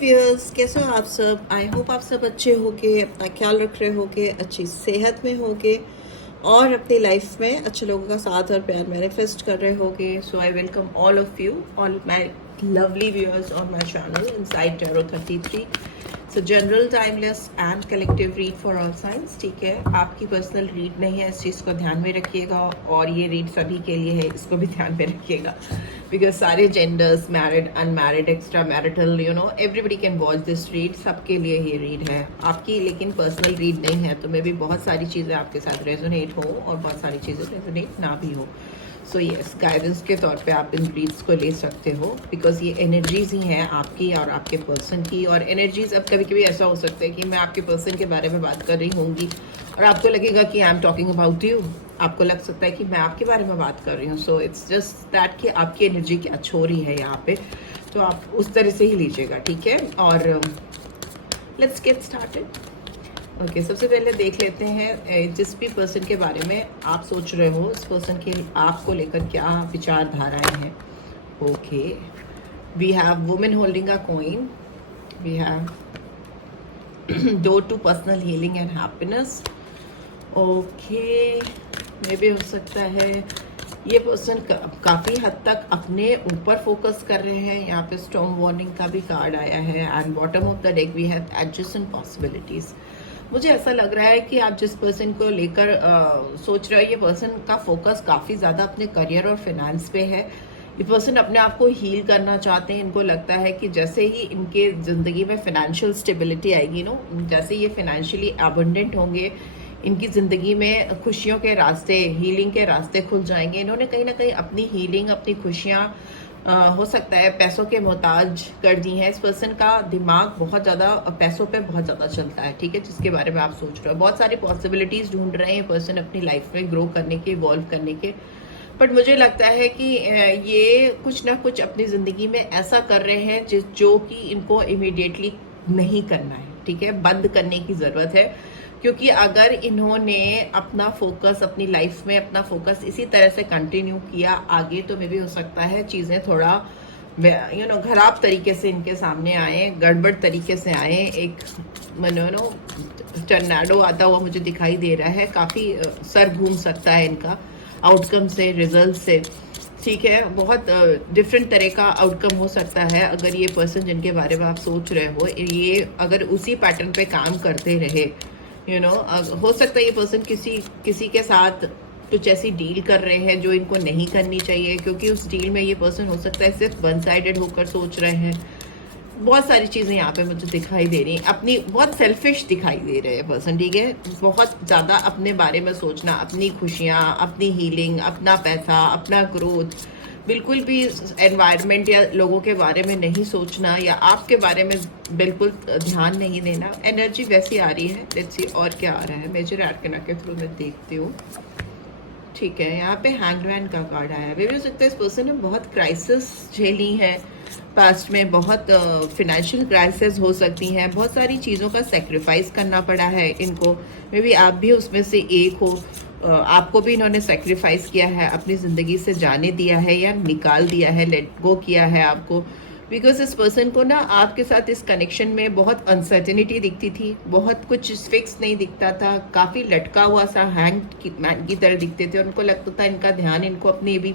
Viewers, कैसे हो आप सब। आई होप आप सब अच्छे होगे, अपना ख्याल रख रहे होगे, अच्छी सेहत में होगे और अपनी लाइफ में अच्छे लोगों का साथ और प्यार मैनिफेस्ट कर रहे होगे। So I welcome all of you, all my lovely viewers on my channel inside tarot 33। So general, timeless and collective read for all signs. ठीक है, आपकी पर्सनल रीड नहीं है, इस चीज़ को ध्यान में रखिएगा। और ये रीड सभी के लिए है, इसको भी ध्यान में रखिएगा। बिकॉज सारे genders, married, unmarried, extra marital, everybody can watch this read. सबके लिए ये रीड है आपकी, लेकिन पर्सनल रीड नहीं है। तो मे भी बहुत सारी चीज़ें आपके साथ रेजोनेट हो और बहुत सारी चीज़ें रेजोनेट ना भी हो। सो यस, गाइडेंस के तौर पे आप इन रीड्स को ले सकते हो, बिकॉज ये एनर्जीज ही हैं आपकी और आपके पर्सन की। और एनर्जीज, अब कभी कभी ऐसा हो सकता है कि मैं आपके पर्सन के बारे में बात कर रही होंगी और आपको लगेगा कि I am talking about you. आपको लग सकता है कि मैं आपके बारे में बात कर रही हूँ। सो इट्स जस्ट दैट कि आपकी एनर्जी क्या छोड़ रही है यहाँ पे, तो आप उस तरह से ही लीजिएगा। ठीक है, और लेट्स गेट स्टार्टेड। ओके, सबसे पहले देख लेते हैं जिस भी पर्सन के बारे में आप सोच रहे हो, इस पर्सन के आपको लेकर क्या विचारधाराएं हैं। Okay, we have women holding a coin, we have door to personal healing and happiness. Okay, मे भी हो सकता है ये पर्सन काफ़ी हद तक अपने ऊपर फोकस कर रहे हैं। यहाँ पे स्टॉर्म वार्निंग का भी कार्ड आया है and bottom of the deck we have adjustment possibilities. मुझे ऐसा लग रहा है कि आप जिस पर्सन को लेकर सोच रहे हो, ये पर्सन का फोकस काफ़ी ज़्यादा अपने करियर और फाइनेंस पे है। ये पर्सन अपने आप को हील करना चाहते हैं। इनको लगता है कि जैसे ही इनके ज़िंदगी में फाइनेंशियल स्टेबिलिटी आएगी, जैसे ये फाइनेंशियली अबंडेंट होंगे, इनकी ज़िंदगी में खुशियों के रास्ते, हीलिंग के रास्ते खुल जाएंगे। इन्होंने कहीं ना कहीं अपनी हीलिंग, अपनी खुशियाँ हो सकता है पैसों के मोहताज कर दी हैं। इस पर्सन का दिमाग बहुत ज़्यादा पैसों पे बहुत ज़्यादा चलता है। ठीक है, जिसके बारे में आप सोच रहे हो, बहुत सारी पॉसिबिलिटीज़ ढूंढ रहे हैं पर्सन अपनी लाइफ में ग्रो करने के, इवॉल्व करने के। बट मुझे लगता है कि ये कुछ ना कुछ अपनी ज़िंदगी में ऐसा कर रहे हैं जो कि इनको इमीडिएटली नहीं करना है। ठीक है, बंद करने की ज़रूरत है, क्योंकि अगर इन्होंने अपना फोकस, अपनी लाइफ में अपना फोकस इसी तरह से कंटिन्यू किया आगे, तो मे भी हो सकता है चीज़ें थोड़ा खराब तरीके से इनके सामने आए, गड़बड़ तरीके से आए। एक टर्नाडो आता हुआ मुझे दिखाई दे रहा है। काफ़ी सर घूम सकता है इनका आउटकम से, रिजल्ट से। ठीक है, बहुत डिफरेंट तरह का आउटकम हो सकता है अगर ये पर्सन जिनके बारे में आप सोच रहे हो, ये अगर उसी पैटर्न पे काम करते रहे। हो सकता है ये पर्सन किसी के साथ कुछ ऐसी डील कर रहे हैं जो इनको नहीं करनी चाहिए, क्योंकि उस डील में ये पर्सन हो सकता है सिर्फ वन साइडेड होकर सोच रहे हैं। बहुत सारी चीज़ें यहाँ पे मुझे दिखाई दे रही हैं। अपनी बहुत सेल्फिश दिखाई दे रहे हैं पर्सन। ठीक है, बहुत ज़्यादा अपने बारे में सोचना, अपनी खुशियाँ, अपनी हीलिंग, अपना पैसा, अपना ग्रोथ, बिल्कुल भी एनवायरनमेंट या लोगों के बारे में नहीं सोचना, या आपके बारे में बिल्कुल ध्यान नहीं देना। एनर्जी वैसी आ रही है। लेट्स सी और क्या आ रहा है मेजर आर्कना के थ्रू, मैं देखती हूँ। ठीक है, यहाँ पे हैंगमैन का कार्ड आया है। वे भी हो सकता है इस पर्सन ने बहुत क्राइसिस झेली है पास्ट में, बहुत फिनेंशियल क्राइसिस हो सकती हैं, बहुत सारी चीज़ों का सेक्रीफाइस करना पड़ा है इनको। मे बी आप भी उसमें से एक हो। आपको भी इन्होंने सेक्रीफाइस किया है, अपनी ज़िंदगी से जाने दिया है या निकाल दिया है, लेट गो किया है आपको। बिकॉज इस पर्सन को ना आपके साथ इस कनेक्शन में बहुत अनसर्टेनिटी दिखती थी, बहुत कुछ फिक्स नहीं दिखता था, काफ़ी लटका हुआ सा हैंग मैन की तरह दिखते थे। और उनको लगता था इनका ध्यान इनको अपनी भी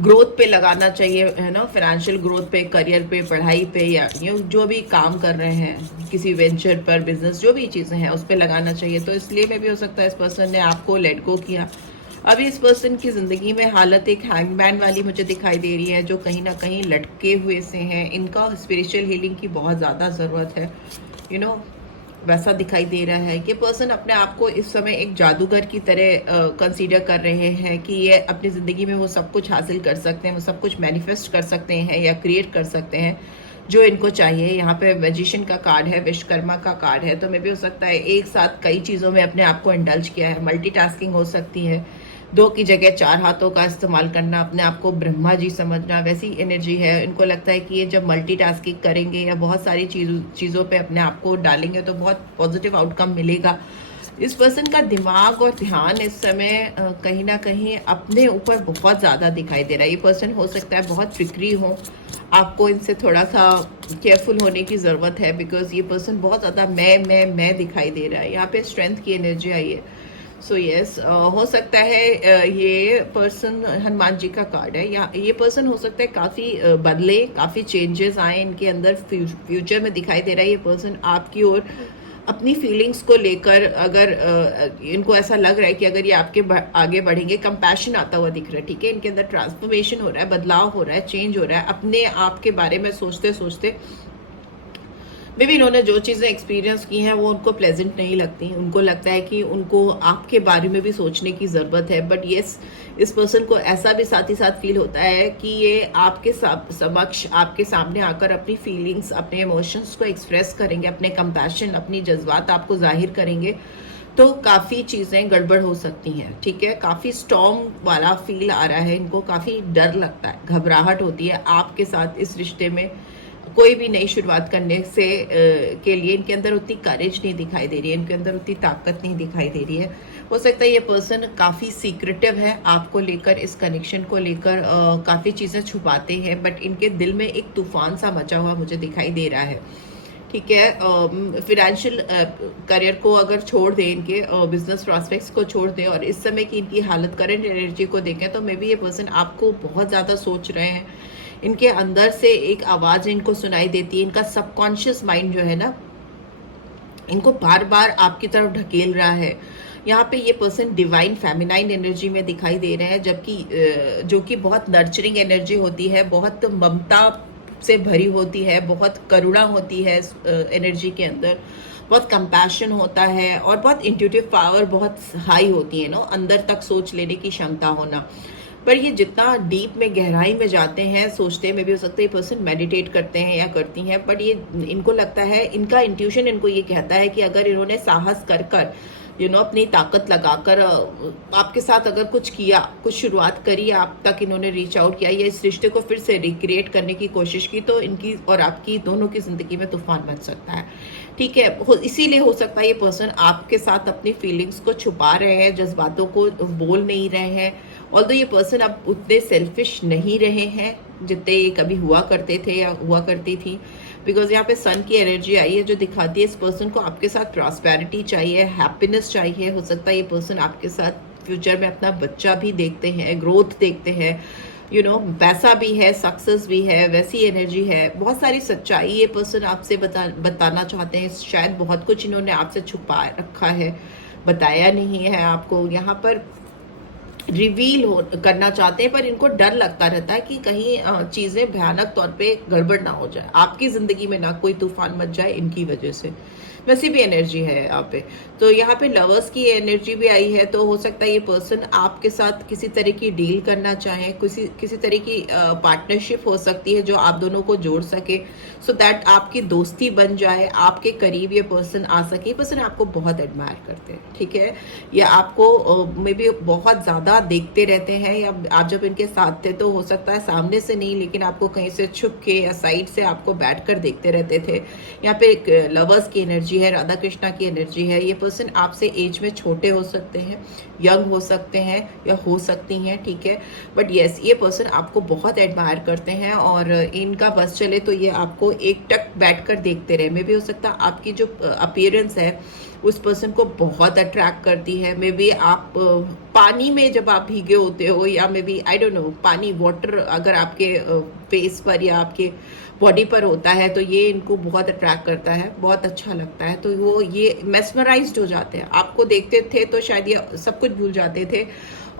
ग्रोथ पे लगाना चाहिए, है ना, फाइनेंशियल ग्रोथ पे, करियर पे, पढ़ाई पे, या जो भी काम कर रहे हैं, किसी वेंचर पर, बिजनेस, जो भी चीज़ें हैं उस पर लगाना चाहिए। तो इसलिए में भी हो सकता है इस पर्सन ने आपको लेट गो किया। अभी इस पर्सन की ज़िंदगी में हालत एक हैंगमैन वाली मुझे दिखाई दे रही है, जो कहीं ना कहीं लटके हुए से हैं। इनका स्पिरिचुअल हीलिंग की बहुत ज़्यादा ज़रूरत है, वैसा दिखाई दे रहा है कि पर्सन अपने आप को इस समय एक जादूगर की तरह कंसीडर कर रहे हैं कि ये अपनी ज़िंदगी में वो सब कुछ हासिल कर सकते हैं, वो सब कुछ मैनिफेस्ट कर सकते हैं या क्रिएट कर सकते हैं जो इनको चाहिए। यहाँ पे मैजिशियन का कार्ड है, विश्वकर्मा का कार्ड है। तो मे भी हो सकता है एक साथ कई चीज़ों में अपने आप को इंडल्ज किया है। मल्टीटास्किंग हो सकती है, 2 की जगह 4 हाथों का इस्तेमाल करना, अपने आप को ब्रह्मा जी समझना, वैसी एनर्जी है। इनको लगता है कि ये जब मल्टीटास्किंग करेंगे या बहुत सारी चीज़ों पे अपने आप को डालेंगे तो बहुत पॉजिटिव आउटकम मिलेगा। इस पर्सन का दिमाग और ध्यान इस समय कहीं ना कहीं अपने ऊपर बहुत ज़्यादा दिखाई दे रहा है। ये पर्सन हो सकता है बहुत फिक्री हो, आपको इनसे थोड़ा सा केयरफुल होने की ज़रूरत है, बिकॉज ये पर्सन बहुत ज़्यादा मैं दिखाई दे रहा है। यहाँ पे स्ट्रेंथ की एनर्जी आई है। सो यस, हो सकता है ये पर्सन, हनुमान जी का कार्ड है, या ये पर्सन हो सकता है काफ़ी बदले, काफ़ी चेंजेस आए इनके अंदर, फ्यूचर में दिखाई दे रहा है। ये पर्सन आपकी ओर अपनी फीलिंग्स को लेकर, अगर इनको ऐसा लग रहा है कि अगर ये आपके आगे बढ़ेंगे, कंपैशन आता हुआ दिख रहा है, ठीक है। इनके अंदर ट्रांसफॉर्मेशन हो रहा है, बदलाव हो रहा है, चेंज हो रहा है। अपने आप के बारे में सोचते सोचते मे बी इन्होंने जो चीज़ें एक्सपीरियंस की हैं वो उनको प्लेजेंट नहीं लगती। उनको लगता है कि उनको आपके बारे में भी सोचने की ज़रूरत है। बट येस, इस पर्सन को ऐसा भी साथ ही साथ फील होता है कि ये आपके समक्ष, आपके सामने आकर अपनी फीलिंग्स, अपने इमोशंस को एक्सप्रेस करेंगे, अपने कंपैशन, अपनी जज्बात आपको जाहिर करेंगे, तो काफ़ी चीज़ें गड़बड़ हो सकती हैं, ठीक है। काफ़ी स्टॉर्म वाला फील आ रहा है इनको, काफ़ी डर लगता है, घबराहट होती है आपके साथ इस रिश्ते में। कोई भी नई शुरुआत करने से के लिए इनके अंदर उतनी करेज नहीं दिखाई दे रही है, इनके अंदर उतनी ताकत नहीं दिखाई दे रही है। हो सकता है ये पर्सन काफ़ी सीक्रेटिव है आपको लेकर, इस कनेक्शन को लेकर काफ़ी चीज़ें छुपाते हैं, बट इनके दिल में एक तूफान सा मचा हुआ मुझे दिखाई दे रहा है, ठीक है। फिनेंशियल करियर को अगर छोड़ दें, इनके बिजनेस प्रॉस्पेक्ट्स को छोड़ दें और इस समय की इनकी हालत, करंट एनर्जी को देखें, तो मे बी ये पर्सन आपको बहुत ज़्यादा सोच रहे हैं। इनके अंदर से एक आवाज़ इनको सुनाई देती है। इनका सबकॉन्शियस माइंड जो है ना, इनको बार बार आपकी तरफ ढकेल रहा है। यहाँ पे ये पर्सन डिवाइन फेमिनाइन एनर्जी में दिखाई दे रहे हैं, जबकि जो कि बहुत नर्चरिंग एनर्जी होती है, बहुत ममता से भरी होती है, बहुत करुणा होती है एनर्जी के अंदर, बहुत कंपैशन होता है और बहुत इंट्यूटिव पावर बहुत हाई होती है ना, अंदर तक सोच लेने की क्षमता होना। पर ये जितना डीप में, गहराई में जाते हैं, सोचते हैं, मे भी हो सकता है ये पर्सन मेडिटेट करते हैं या करती हैं, बट ये इनको लगता है, इनका इंट्यूशन इनको ये कहता है कि अगर इन्होंने साहस कर कर अपनी ताकत लगाकर आपके साथ अगर कुछ किया, कुछ शुरुआत करी, आप तक इन्होंने रीच आउट किया या इस रिश्ते को फिर से रिक्रिएट करने की कोशिश की, तो इनकी और आपकी दोनों की जिंदगी में तूफान मच सकता है, ठीक है। इसीलिए हो सकता है ये पर्सन आपके साथ अपनी फीलिंग्स को छुपा रहे हैं, जज्बातों को बोल नहीं रहे हैं। ऑल्दो ये पर्सन अब उतने सेल्फिश नहीं रहे हैं जितने ये कभी हुआ करते थे या हुआ करती थी, बिकॉज यहाँ पे सन की एनर्जी आई है जो दिखाती है इस पर्सन को आपके साथ प्रॉस्पेरिटी चाहिए, हैप्पीनेस चाहिए। हो सकता है ये पर्सन आपके साथ फ्यूचर में अपना बच्चा भी देखते हैं, ग्रोथ देखते हैं, पैसा भी है, सक्सेस भी है, वैसी एनर्जी है, बहुत सारी सच्चाई ये पर्सन आपसे बताना चाहते हैं। शायद बहुत कुछ इन्होंने आपसे छुपा रखा है, बताया नहीं है आपको, यहाँ पर रिवील करना चाहते हैं, पर इनको डर लगता रहता है कि कहीं चीज़ें भयानक तौर पे गड़बड़ ना हो जाए, आपकी ज़िंदगी में ना कोई तूफान मच जाए इनकी वजह से। वैसी भी एनर्जी है यहाँ पे। तो यहाँ पे लवर्स की एनर्जी भी आई है, तो हो सकता है ये पर्सन आपके साथ किसी तरह की डील करना चाहे, किसी तरह की पार्टनरशिप हो सकती है जो आप दोनों को जोड़ सके, सो दैट आपकी दोस्ती बन जाए, आपके करीब ये पर्सन आ सके। ये पर्सन आपको बहुत एडमायर करते हैं, ठीक है, या आपको मे बी बहुत ज़्यादा देखते रहते हैं, या आप जब इनके साथ थे तो हो सकता है सामने से नहीं, लेकिन आपको कहीं से छुप के या साइड से आपको बैठ कर देखते रहते थे। यहाँ पे एक लवर्स की एनर्जी है, राधा कृष्णा की एनर्जी है। ये पर्सन आपसे एज में छोटे हो सकते हैं, यंग हो सकते हैं या हो सकती हैं, ठीक है, बट यस, ये पर्सन आपको बहुत एडमायर करते हैं और इनका बस चले तो ये आपको एक टक बैठकर देखते रहे। मे भी हो सकता है आपकी जो अपीयरेंस है उस पर्सन को बहुत अट्रैक्ट करती है। मे बी आप पानी में जब आप भीगे होते हो, या maybe I don't know, पानी, वाटर अगर आपके फेस पर या आपके बॉडी पर होता है तो ये इनको बहुत अट्रैक्ट करता है, बहुत अच्छा लगता है। तो वो ये मेस्मराइज्ड हो जाते हैं, आपको देखते थे तो शायद ये सब कुछ भूल जाते थे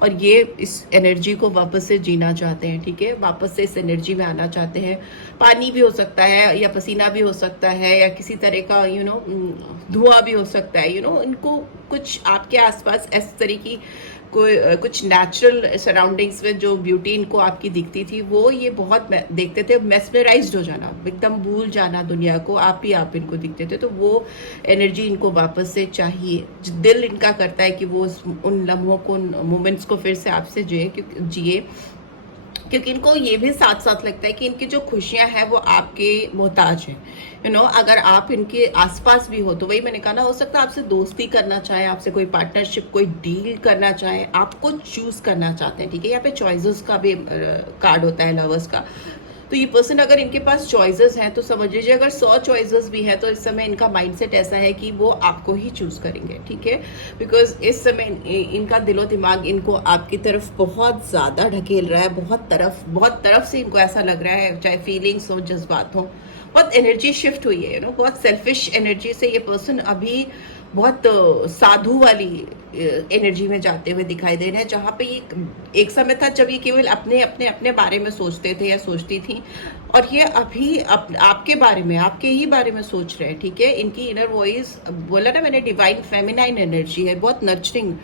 और ये इस एनर्जी को वापस से जीना चाहते हैं, ठीक है, वापस से इस एनर्जी में आना चाहते हैं। पानी भी हो सकता है या पसीना भी हो सकता है या किसी तरह का धुआं भी हो सकता है, इनको कुछ आपके आसपास इस तरह की कुछ नेचुरल सराउंडिंग्स में जो ब्यूटी इनको आपकी दिखती थी, वो ये बहुत देखते थे। मेस्मराइज्ड हो जाना, एकदम भूल जाना दुनिया को, आप ही आप इनको दिखते थे, तो वो एनर्जी इनको वापस से चाहिए। दिल इनका करता है कि वो उन लम्हों को, उन मोमेंट्स को फिर से आपसे जिए क्योंकि इनको ये भी साथ साथ लगता है कि इनकी जो खुशियां हैं वो आपके मोहताज हैं। अगर आप इनके आसपास भी हो तो वही मैंने कहा ना, हो सकता है आपसे दोस्ती करना चाहे, आपसे कोई पार्टनरशिप कोई डील करना चाहे, आपको चूज करना चाहते हैं। ठीक है, यहाँ पे चॉइसेस का भी कार्ड होता है लवर्स का। तो ये पर्सन अगर इनके पास चॉइसेस हैं तो समझ लीजिए अगर 100 चॉइसेस भी हैं तो इस समय इनका माइंडसेट ऐसा है कि वो आपको ही चूज करेंगे। ठीक है, बिकॉज इस समय इनका दिलो दिमाग इनको आपकी तरफ बहुत ज्यादा ढकेल रहा है, बहुत तरफ से इनको ऐसा लग रहा है, चाहे फीलिंग्स हो, जज्बात हो। बहुत एनर्जी शिफ्ट हुई है, बहुत सेल्फिश एनर्जी से ये पर्सन अभी बहुत साधु वाली एनर्जी में जाते हुए दिखाई दे रहे हैं, जहाँ पे ये एक समय था जब ये केवल अपने अपने अपने बारे में सोचते थे या सोचती थी, और ये अभी आपके बारे में, आपके ही बारे में सोच रहे हैं। ठीक है, इनकी इनर वॉइस, बोला ना मैंने, डिवाइन फेमिनाइन एनर्जी है, बहुत नर्चरिंग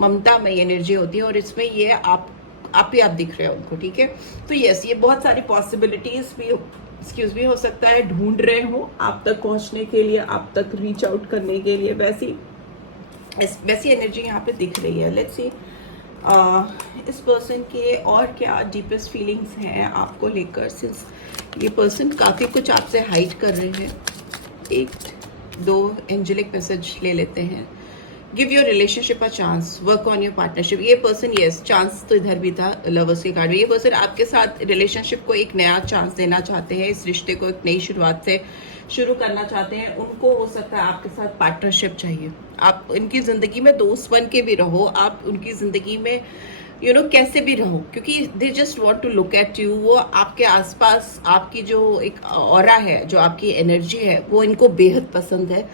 ममता में एनर्जी होती है, और इसमें ये आप ही आप दिख रहे हो उनको। ठीक है, तो यस, ये बहुत सारी पॉसिबिलिटीज भी एक्सक्यूज भी हो सकता है ढूंढ रहे हो आप तक पहुंचने के लिए, आप तक रीच आउट करने के लिए, वैसी एनर्जी यहाँ पे दिख रही है। लेट्स सी इस पर्सन के और क्या डीपेस्ट फीलिंग्स हैं आपको लेकर, सिंस ये पर्सन काफ़ी कुछ आपसे हाइड कर रहे हैं। 1-2 एंजेलिक मैसेज ले लेते हैं। Give your relationship a chance, work on your partnership. ये पर्सन, यस, चांस तो इधर भी था लवर्स के कार्ड में। ये पर्सन आपके साथ रिलेशनशिप को एक नया चांस देना चाहते हैं, इस रिश्ते को एक नई शुरुआत से शुरू करना चाहते हैं। उनको हो सकता है आपके साथ पार्टनरशिप चाहिए, आप इनकी जिंदगी में दोस्त बन के भी रहो, आप उनकी जिंदगी में कैसे भी रहो, क्योंकि they just want to look at you. वो आपके आसपास आपकी जो एक ऑरा है, जो आपकी एनर्जी है, वो इनको बेहद पसंद है,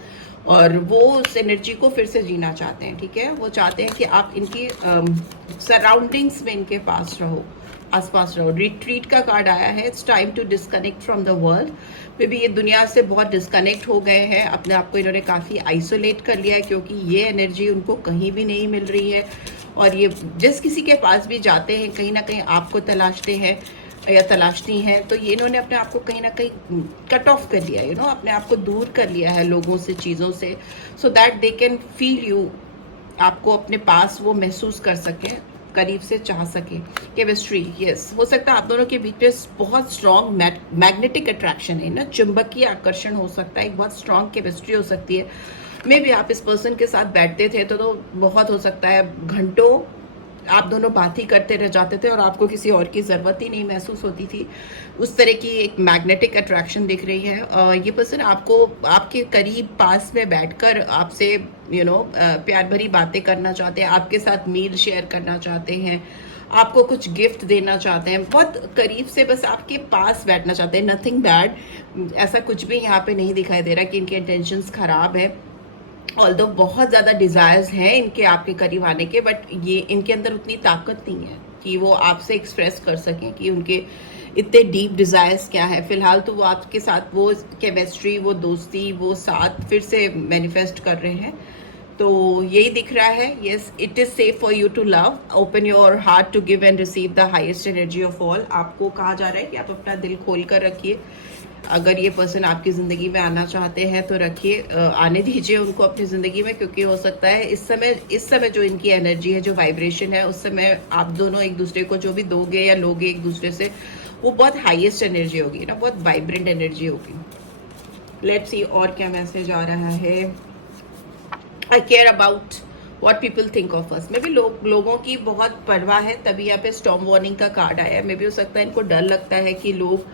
और वो उस एनर्जी को फिर से जीना चाहते हैं। ठीक है, वो चाहते हैं कि आप इनकी सराउंडिंग्स में इनके पास रहो, आसपास रहो। रिट्रीट का कार्ड आया है, it's time to disconnect from the world. Maybe ये दुनिया से बहुत डिस्कनेक्ट हो गए हैं, अपने आप को इन्होंने काफ़ी आइसोलेट कर लिया है, क्योंकि ये एनर्जी उनको कहीं भी नहीं मिल रही है, और ये जिस किसी के पास भी जाते हैं कहीं ना कहीं आपको तलाशते हैं या तलाशती हैं, तो ये इन्होंने अपने आप को कहीं ना कहीं कट ऑफ कर लिया है, अपने आप को दूर कर लिया है लोगों से, चीज़ों से, so that they can feel you, आपको अपने पास वो महसूस कर सके, करीब से चाह सके। केमिस्ट्री, यस, हो सकता है आप दोनों के बीच बहुत स्ट्रॉन्ग मैग्नेटिक अट्रैक्शन है ना, चुंबकीय आकर्षण हो सकता है, एक बहुत स्ट्रॉन्ग केमिस्ट्री हो सकती है। मे बी आप इस पर्सन के साथ बैठते थे तो बहुत हो सकता है घंटों आप दोनों बात ही करते रह जाते थे और आपको किसी और की ज़रूरत ही नहीं महसूस होती थी। उस तरह की एक मैग्नेटिक अट्रैक्शन दिख रही है। ये पर्सन आपको आपके करीब पास में बैठकर आपसे प्यार भरी बातें करना चाहते हैं, आपके साथ मील शेयर करना चाहते हैं, आपको कुछ गिफ्ट देना चाहते हैं, बहुत करीब से बस आपके पास बैठना चाहते हैं। नथिंग बैड, ऐसा कुछ भी यहाँ पे नहीं दिखाई दे रहा कि इनके इंटेंशंस खराब है। ऑल्दो बहुत ज़्यादा डिज़ायर्स हैं इनके आपके करीब आने के, बट ये इनके अंदर उतनी ताकत नहीं है कि वो आपसे एक्सप्रेस कर सकें कि उनके इतने डीप डिज़ायर्स क्या है। फिलहाल तो वो आपके साथ वो केमिस्ट्री, वो दोस्ती, वो साथ फिर से मैनिफेस्ट कर रहे हैं। तो यही दिख रहा है, yes, it is safe for you to love, open your heart to give and receive the highest energy of all. आपको कहा जा रहा है कि आप अपना दिल खोल कर रखिए। अगर ये पर्सन आपकी ज़िंदगी में आना चाहते हैं तो रखिए, आने दीजिए उनको अपनी ज़िंदगी में, क्योंकि हो सकता है इस समय जो इनकी एनर्जी है, जो वाइब्रेशन है, उस समय आप दोनों एक दूसरे को जो भी दोगे या लोगे एक दूसरे से, वो बहुत हाईएस्ट एनर्जी होगी ना, बहुत वाइब्रेंट एनर्जी होगी। लेट्स सी और क्या मैसेज आ रहा है। I care about what people think of us. Maybe लोगों की बहुत परवाह है, तभी यहाँ पे स्टॉर्म वार्निंग का कार्ड आया है। मे बी हो सकता है इनको डर लगता है कि लोग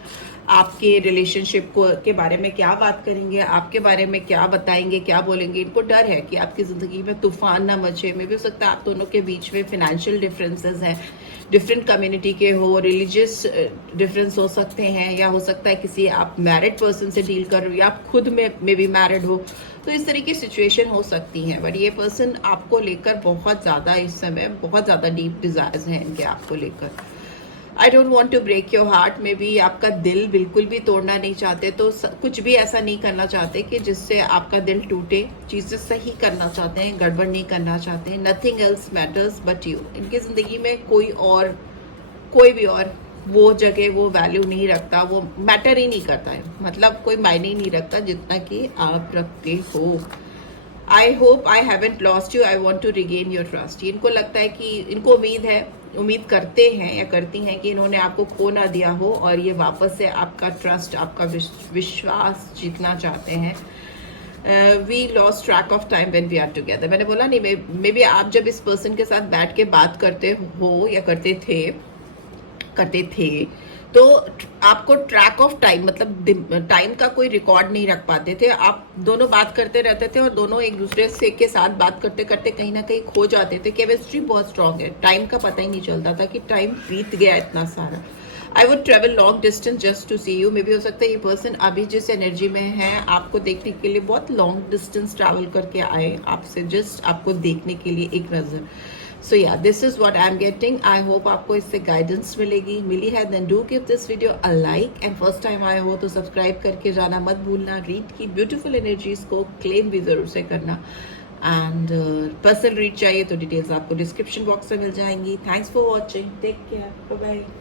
आपके रिलेशनशिप को के बारे में क्या बात करेंगे, आपके बारे में क्या बताएंगे, क्या बोलेंगे। इनको डर है कि आपकी ज़िंदगी में तूफान ना मचे। मे भी हो सकता है आप दोनों के बीच में फिनेंशियल डिफरेंसेस हैं, डिफरेंट कम्युनिटी के हो, रिलीजियस डिफरेंस हो सकते हैं, या हो सकता है किसी आप मैरिड पर्सन से डील कर रहे हो, या आप खुद में भी मैरिड हो, तो इस तरह की सिचुएशन हो सकती है। बट ये पर्सन आपको लेकर बहुत ज़्यादा इस समय बहुत ज़्यादा डीप डिज़ायर्स हैं इनके आपको लेकर। I don't want to break your heart. में भी आपका दिल बिल्कुल भी तोड़ना नहीं चाहते, तो कुछ भी ऐसा नहीं करना चाहते कि जिससे आपका दिल टूटे। चीज़ें सही करना चाहते हैं, गड़बड़ नहीं करना चाहते हैं। Nothing else matters but you. इनकी ज़िंदगी में कोई भी और वो जगह, वो वैल्यू नहीं रखता, वो मैटर ही नहीं करता है, मतलब कोई मायने ही नहीं रखता जितना कि आप रखते हो। I hope I haven't lost you, I want to regain your trust. इनको लगता है कि इनको उम्मीद है उम्मीद करते हैं या करती हैं कि इन्होंने आपको खो ना दिया हो और ये वापस से आपका ट्रस्ट, आपका विश्वास जीतना चाहते हैं। We lost track of time when we are together. मैंने बोला नहीं, मे बी आप जब इस पर्सन के साथ बैठ के बात करते हो या करते थे तो आपको ट्रैक ऑफ टाइम, मतलब टाइम का कोई रिकॉर्ड नहीं रख पाते थे। आप दोनों बात करते रहते थे और दोनों एक दूसरे से के साथ बात करते करते कहीं ना कहीं खो जाते थे। केमिस्ट्री बहुत स्ट्रांग है, टाइम का पता ही नहीं चलता था कि टाइम बीत गया इतना सारा। I would travel long distance just to see you. Maybe हो सकता है ये पर्सन अभी जिस एनर्जी में है आपको देखने के लिए बहुत लॉन्ग डिस्टेंस ट्रैवल करके आए आपसे, जस्ट आपको देखने के लिए एक नजर। So yeah, this is what I am getting. I hope आपको इससे गाइडेंस मिली है। Then do give this video a like and first time आए हो तो सब्सक्राइब करके जाना मत भूलना। रीड की ब्यूटीफुल एनर्जीज को क्लेम भी जरूर से करना। एंड पर्सनल रीड चाहिए तो डिटेल्स आपको डिस्क्रिप्शन बॉक्स में मिल जाएंगी। Thanks for watching, take care, bye bye.